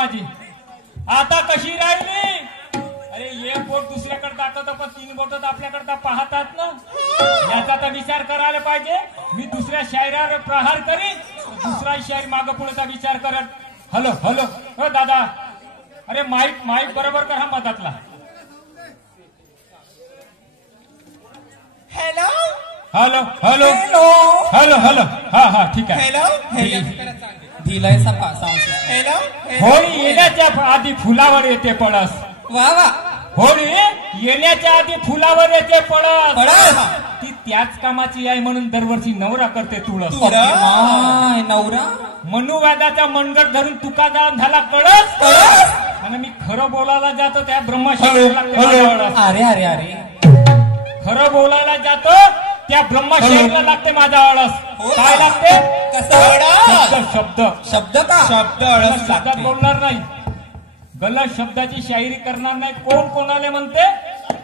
माझी आता कशी राहिली? अरे एक बोट दुसऱ्याकडे दाखवतो पण तीन बोट आपल्याकडे पाहतात ना. याचा तर विचार करायला पाहिजे. मी दुसऱ्या शायरावर प्रहार करीन, दुसरा शायर मागं पुढेचा विचार करत. हॅलो हॅलो हो दादा, अरे माईक माईक बरोबर कर हा मधातला. Hello hello hello hello hello हा हा ठीक आहे. दिलाय हॅलो होळी येण्याच्या आधी फुलावर येते पळस. वा वा. होळी येण्याच्या आधी फुलावर येते पळस. पळस ती त्याच कामाची आहे म्हणून दरवर्षी नवरा करते तुळस. नवरा मनुवादाचा मनगट धरून तुका गाळून झाला कळस. आणि मी खरं बोलायला जातो त्या ब्रह्मशाहीला. अरे अरे अरे खरं बोलायला जातो त्या ब्रह्मशाहीला लागते माझा आळस. काय लागते? शब्द शब्द का शब्द शब्दात बोलणार नाही, गलत शब्दाची शायरी करणार नाही. कोण कोणाला म्हणते?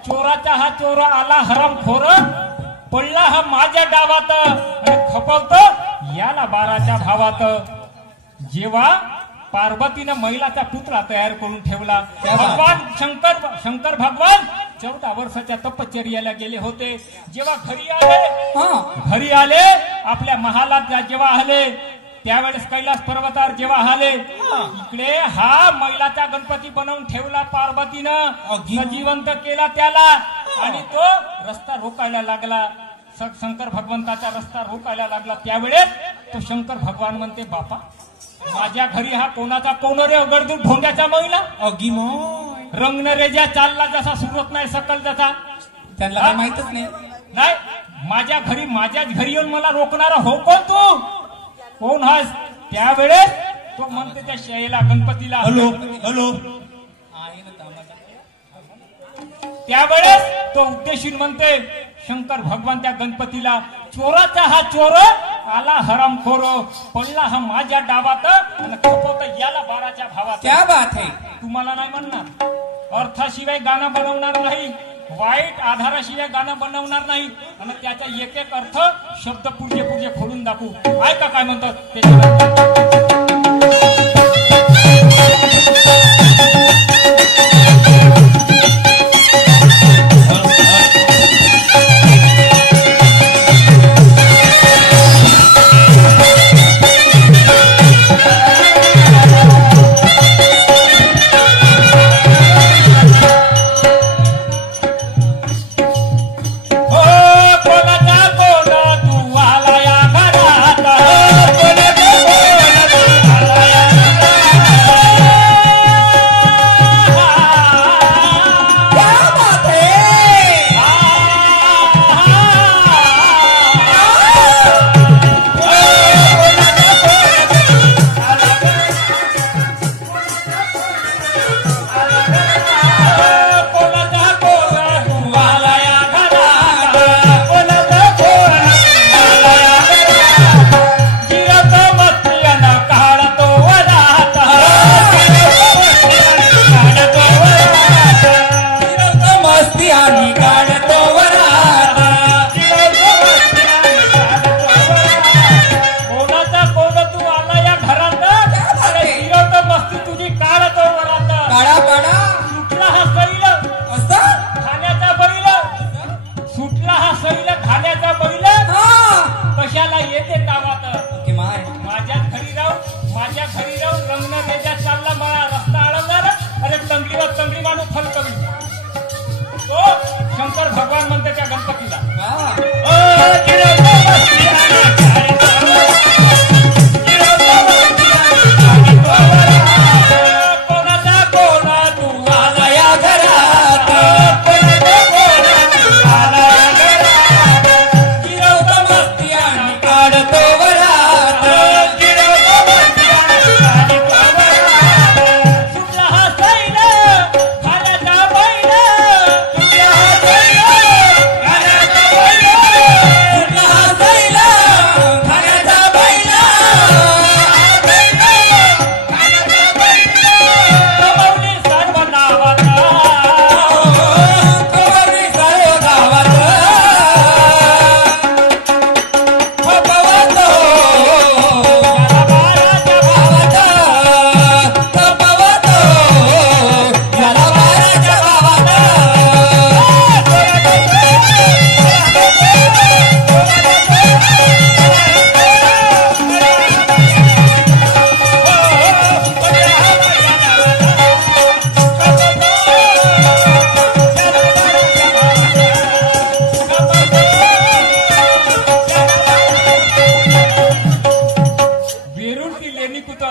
चोराचा हा चोर आला हरामखोर, पडला हा माझ्या डावात आणि खपवतो याला बाराच्या भावात. जेव्हा पार्वतीनं महिलाचा पुतळा तयार करून ठेवला, भगवान शंकर भगवान 14 वर्षाच्या तपश्चर्याला गेले होते. जेव्हा घरी आले आपल्या महालात जेव्हा आले त्यावेळेस कैलास पर्वतावर जेव्हा आले, इकडे हा महिलाचा गणपती बनवून ठेवला पार्वतीनं, सजीवंत केला त्याला आणि तो रस्ता रोकायला लागला. शंकर भगवंताचा रस्ता रोकायला लागला. त्यावेळेस तो शंकर भगवान म्हणते, बापा माझ्या घरी हा कोणाचा कोण रे गडदूर ढोंग्याचा महिला. रंगनरेजा चालला जसा सुरत नाही सकल जसा. त्यांना माहितच नाही माझ्याच घरी येऊन मला रोखणारा हो कोण तू? कोण हास? त्यावेळेस तो म्हणते त्या शाईला गणपतीला हॅलो हॅलो. त्यावेळेस तो उद्देशीन म्हणते शंकर भगवान त्या गणपतीला, चोराचा हा चोर आला हरामखोर, पडला हा माझ्या डावात आणि खपवत याला बाराच्या भावात. क्या बात है. तुम्हाला नाही म्हणणार, अर्थाशिवाय गाणं बनवणार नाही, वाईट आधाराशिवाय गाणं बनवणार नाही आणि त्याचा एक एक अर्थ शब्द पुढे खोलून दाखवू. ऐका काय म्हणतात त्याच्यावर. कोणाचा कोण तू आला या घरात, कोणाचा कोण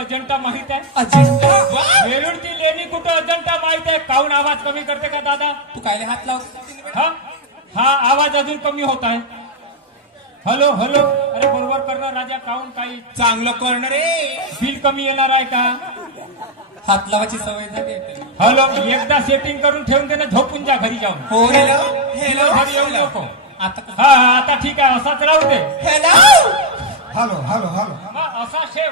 अजंठा माहित आहे? अजिंठा वा. वेरूळची लेणी कुठं अजंठा माहित आहे? काहून आवाज कमी करते का दादा? तू कायले हात लाव. हा हा आवाज अजून कमी होत आहे. हॅलो हॅलो, अरे बरोबर करणार राजा. काहून काही चांगलं करणं रे. बिल कमी येणार आहे का? हात लावायची सवय झाली आपल्याला. हॅलो, एकदा सेटिंग करून ठेवून दे ना, झोपून जा घरी जाऊन. हो हॅलो हॅलो घरी येऊ नको. आता हा हा, आता ठीक आहे, असाच राहू दे. Hello hello hello hello. मग असा ठेव.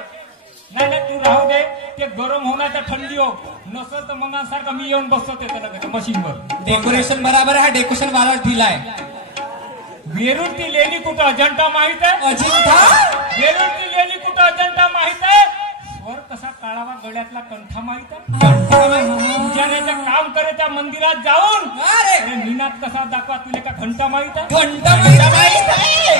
नाही नाही, तू राहू दे. ते गरम होणार तर थंडी हो. नसल तर मग सारखं मी येऊन बसतो त्याला मशीनवर. डेकोरेशन बराबर आहे. डेकोरेशन वाला दिलाय. वेरूळची लेणी कुठं अजंठा माहित आहे? अजिंठा वेरूळची लेणी कुठं अजंठा माहित आहे? स्वर कसा काढावा गळ्यातला कंठा माहित आहे? पुजाऱ्याचं काम करे त्या मंदिरात जाऊन. अरे अरे निनाद कसा दाखवा तुला का घंटा माहित आहे? घंटा माहित आहे.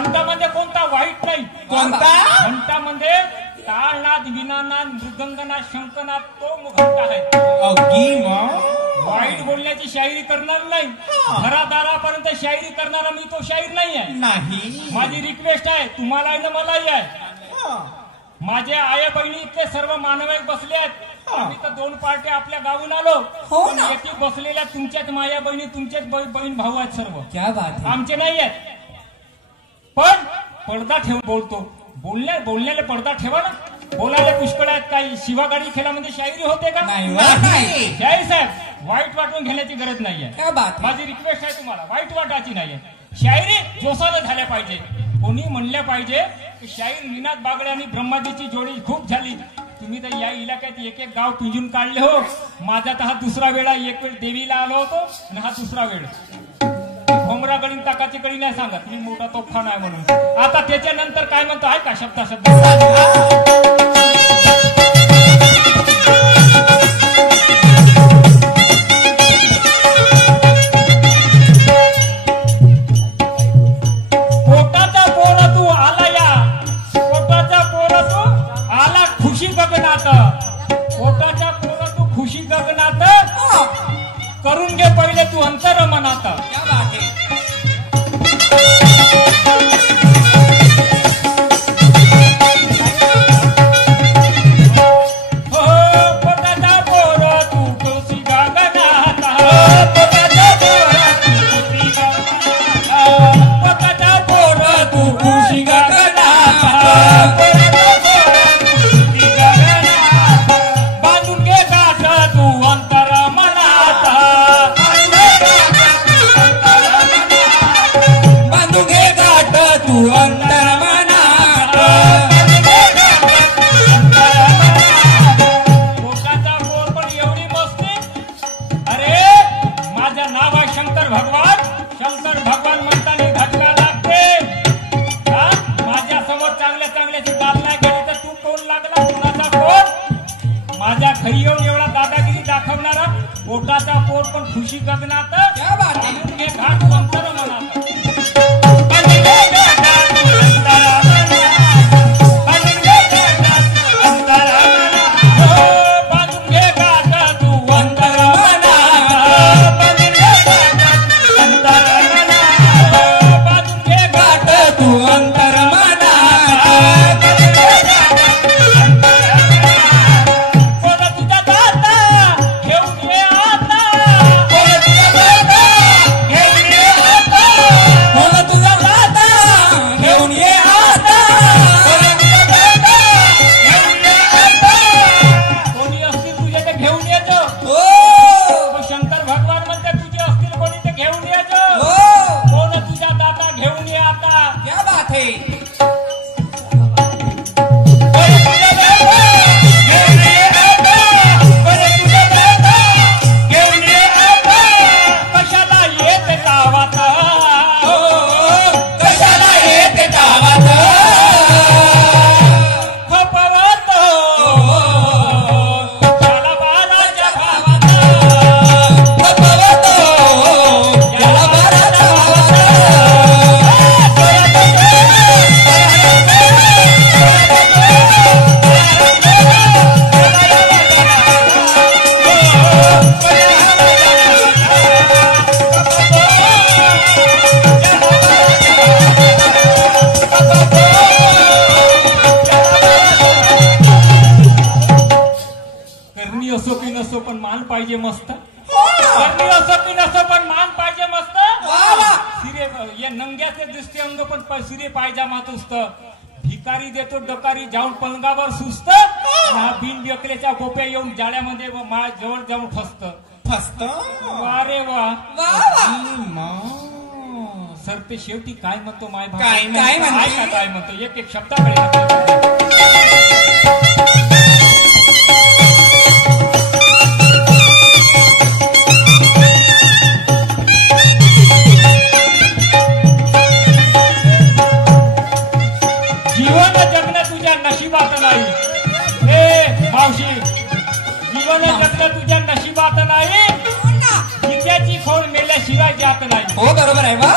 घंटामध्ये कोणता वाईट नाही. कोणता? घंटामध्ये टाळनाद, विनानाद, मृदंगनाद, शंखनाद, तो घंटा आहे. अगदी मग वाईट बोलण्याची शायरी करणार नाही. घरादारापर्यंत शायरी करणारा मी तो शाहीर नाही आहे. नाही. माझी रिक्वेस्ट आहे, तुम्हाला आहे ना मलाही आहे. माझ्या आया बहिणी इतके सर्व मानवाईक बसले आहेत. आम्ही तर 2 पार्ट्या आपल्या गावून आलो. हो पण ना. येथे बसलेल्या तुमच्याच माया बहिणी, तुमचेच बहीण भाऊ आहेत सर्व. क्या बात है. आमचे नाही आहेत. पण पडदा ठेवून बोलतो. बोलण्याला पडदा ठेवा ना. बोलायला पुष्कळ आहेत. काही शिवागाडी खेळामध्ये शायरी होते का? नाही वा, नाही. शाहीर साहेब, वाईट वाटून घेण्याची गरज नाहीये. क्या बात. माझी रिक्वेस्ट आहे तुम्हाला, वाईट वाटायची नाहीये. शायरी जोसानं झाल्या पाहिजे. कोणी म्हणल्या पाहिजे की शाहीर निनाद बागडे आणि ब्रह्माजीची जोडी खूप झाली. तुम्ही तर या इलाक्यात एक एक गाव पिंजून काढले हो. माझा तर हा दुसरा वेळा. एक वेळ देवीला आलो होतो आणि हा दुसरा वेळ. भोमरा गळीन ताकाची गळी नाही सांगत मी मोठा तोफान आहे म्हणून. आता त्याच्यानंतर काय म्हणतो आहे का शब्द पोटाचा पोर तू आला या. पोटाचा पोर तू आला खुशी गगनात. पोटाच्या पोर तू खुशी गगनात. करून घे पहिले तू अंतर मनात. क्या बात है. पोटाचा पोट पण खुशी गगनात. क्या बात है. घे घाट अंतर मनात. घेऊन ये आता. पाहिजे मस्त. करणी असो की नसो पण मान पाहिजे मस्त. सिरे या नंग्याचे दिसते अंग पण सिरे पायजामात असत. भिकारी देतो डकारी जाऊन पलंगावर सुस्त. हा बिन बेकल्याच्या गोप्या येऊन जाळ्यामध्ये माळ जवळ जाऊन फसत. वा रे वा. सर ते शेवटी काय म्हणतो माय भाऊ काय म्हणतो एक एक शब्दाकडे. जीवन जगणं तुझ्या नशिबात नाही. ए मावशी, जीवन जगणं तुझ्या नशिबात नाही. जित्याची खोड मेल्याशिवाय जात नाही. हो बरोबर आहे बा.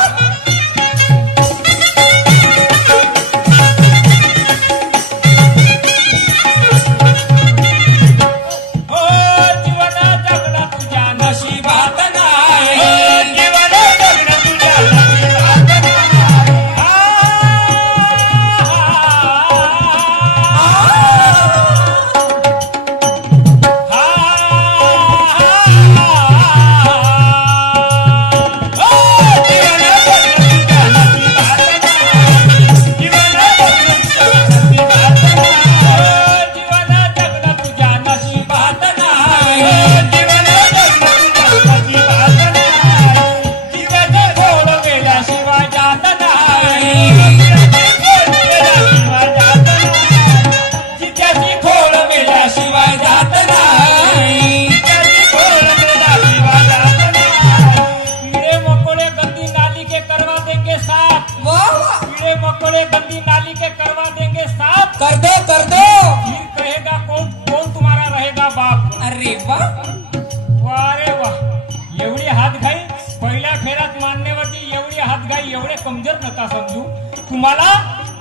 कमजोर नका समजू. तुम्हाला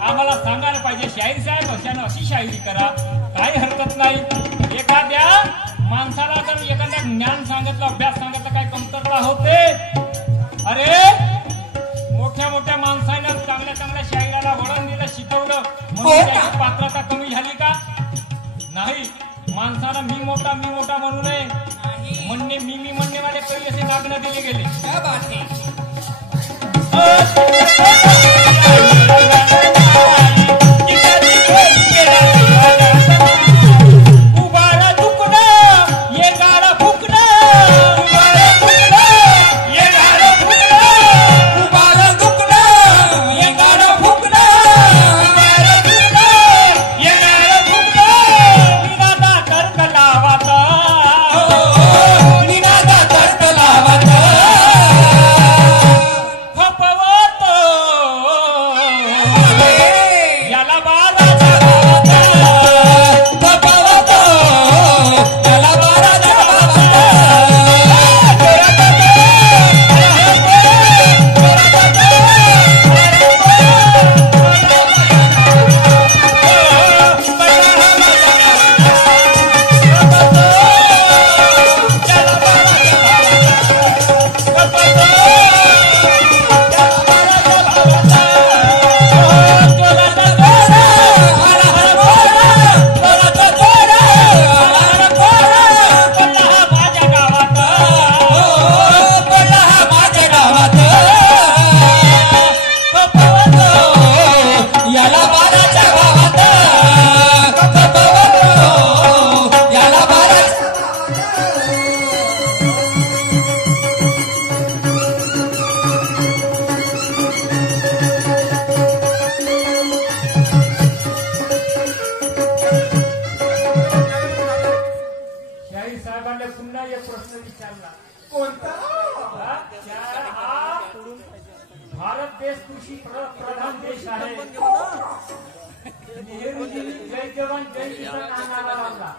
आम्हाला सांगायला पाहिजे शाहीर साहेब अशानं अशी शायरी करा, काही हरकत नाही. एखाद्या माणसाला जर एखाद्या ज्ञान सांगितलं अभ्यास सांगितलं काय कमतरता होते. अरे मोठ्या मोठ्या माणसानं चांगल्या चांगल्या शायराला वळण दिलं शिकवलं म्हणून त्याची पात्रता कमी झाली का? नाही. माणसाला मी मोठा म्हणू नये. म्हणणे मी म्हणणेवाले पहिले असे मागणं दिले गेले. क्या बात है. उबारा दुखणं ये गाडा फुकणं. उबारा दुखणं ये गाडा फुकणं. निनादा तर्क लावाता. निनादा तर्क लावाता. खपवत याला बारा खपवत याला बारा पुन्हा एक प्रश्न विचारला. कोणता? हा भारत देश कृषी प्रधान देश आहे. नेहरूजींनी जय जवान जय किसान नारा लावला.